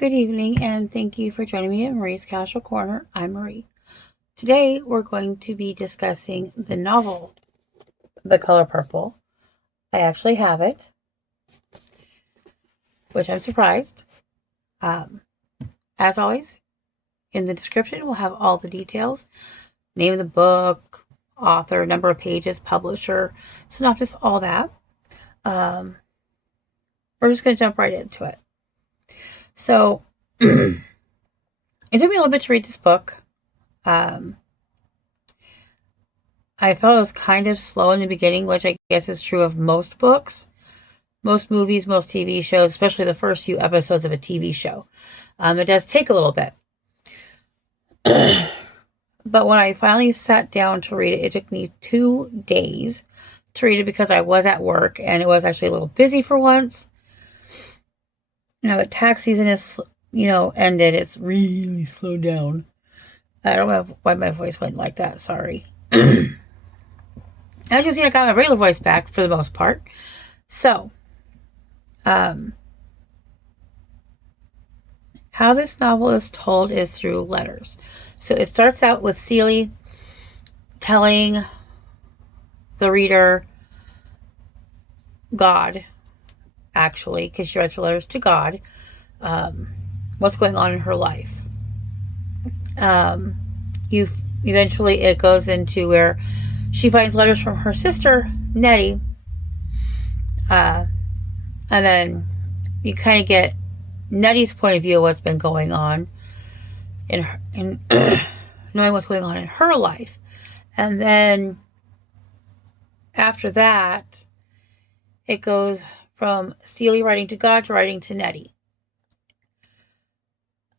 Good evening, and thank you for joining me at Marie's Casual Corner. I'm Marie. Today, we're going to be discussing the novel, The Color Purple. I actually have it, which I'm surprised. As always, in the description, we'll have all the details. Name of the book, author, number of pages, publisher, synopsis, all that. We're just going to jump right into it. So, it took me a little bit to read this book. I felt it was kind of slow in the beginning, which I guess is true of most books, most movies, most TV shows, especially the first few episodes of a TV show. It does take a little bit. But when I finally sat down to read it, it took me 2 days to read it because I was at work and it was actually a little busy for once. Now the tax season is, ended. It's really slowed down. I don't know why my voice went like that. Sorry. As you see, I got my regular voice back for the most part. So, how this novel is told is through letters. So it starts out with Celie telling the reader, God, actually, because she writes her letters to God, what's going on in her life. Eventually it goes into where she finds letters from her sister, Nettie, and then you kind of get Nettie's point of view of what's been going on in knowing what's going on in her life. And then after that, it goes from Celie writing to God to writing to Nettie.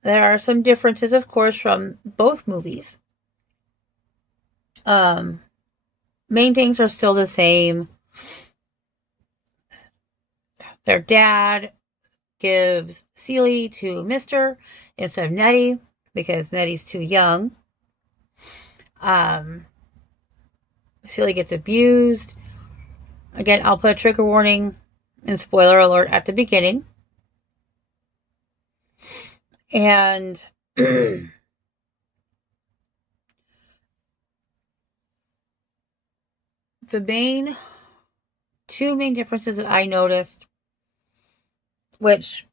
There are some differences, of course, from both movies. Main things are still the same. Their dad gives Celie to Mr. instead of Nettie because Nettie's too young. Celie gets abused. Again, I'll put a trigger warning and spoiler alert at the beginning. And the two main differences that I noticed, which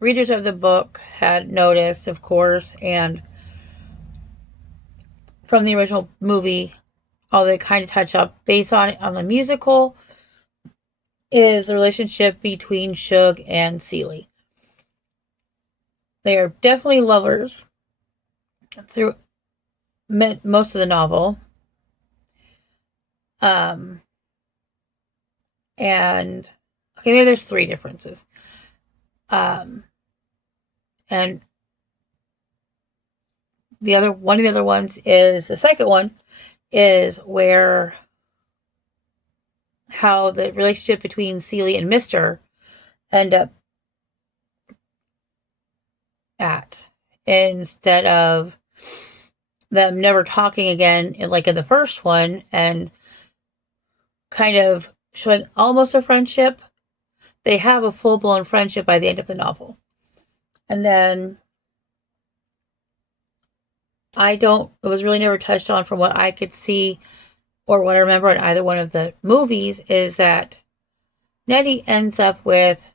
readers of the book had noticed, of course, and from the original movie, all they kind of touch up based on the musical, is the relationship between Shug and Celie. They are definitely lovers through most of the novel. And okay, maybe there's 3 differences. And one of the other ones is, the second one is where how the relationship between Celie and Mr. end up at, instead of them never talking again, like in the first one, and kind of showing almost a friendship. They have a full-blown friendship by the end of the novel. And then it was really never touched on from what I could see or what I remember in either one of the movies, is that Nettie ends up with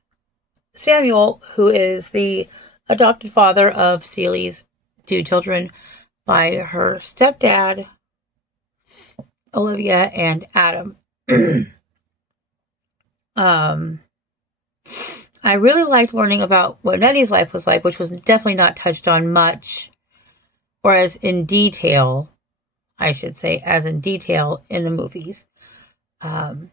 Samuel, who is the adopted father of Celie's 2 children by her stepdad, Olivia and Adam. I really liked learning about what Nettie's life was like, which was definitely not touched on much, or as in detail, I should say, as in detail in the movies. And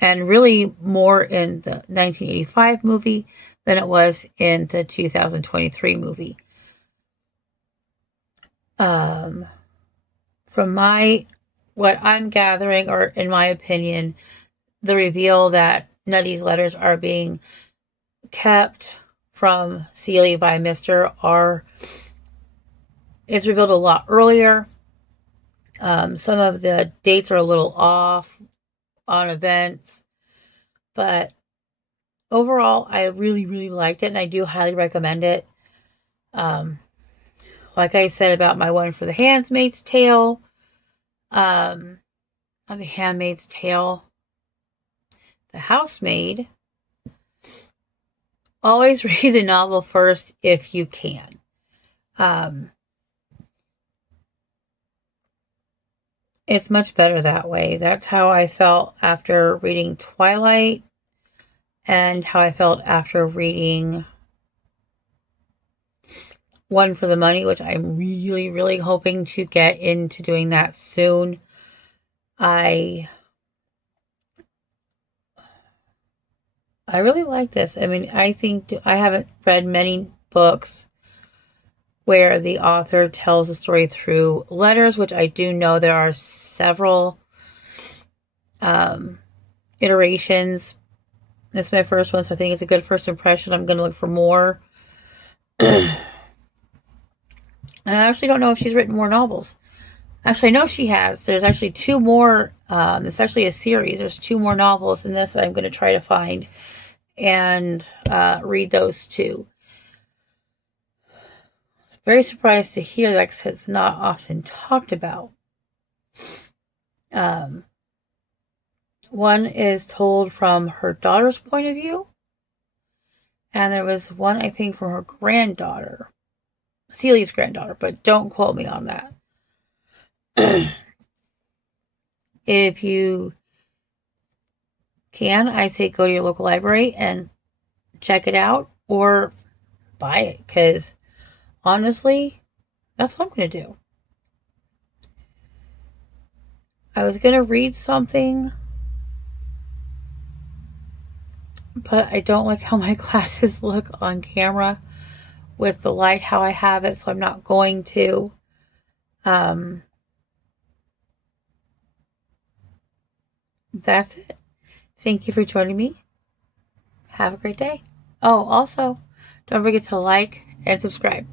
really more in the 1985 movie than it was in the 2023 movie. From what I'm gathering, or in my opinion, the reveal that Nettie's letters are being kept from Celie by Mr. is revealed a lot earlier. Some of the dates are a little off on events, but overall, I really, really liked it, and I do highly recommend it. Um, like I said about my one for The Handmaid's Tale, not The Handmaid's Tale, The Housemaid, always read the novel first if you can. It's much better that way. That's how I felt after reading Twilight, and how I felt after reading One for the Money, which I'm really, really hoping to get into doing that soon. I really like this. I mean, I think I haven't read many books where the author tells a story through letters, which I do know there are several iterations. This is my first one, so I think it's a good first impression. I'm going to look for more. And I actually don't know if she's written more novels. Actually, I know she has. There's actually 2 more. It's actually a series. There's 2 more novels in this that I'm going to try to find and read those 2. I was very surprised to hear that because it's not often talked about. One is told from her daughter's point of view, and there was one, I think, from her granddaughter, Celie's granddaughter, but don't quote me on that. If you can, I say go to your local library and check it out or buy it, because honestly, that's what I'm going to do. I was going to read something, but I don't like how my glasses look on camera with the light how I have it, so I'm not going to. That's it. Thank you for joining me. Have a great day. Oh, also, don't forget to like and subscribe.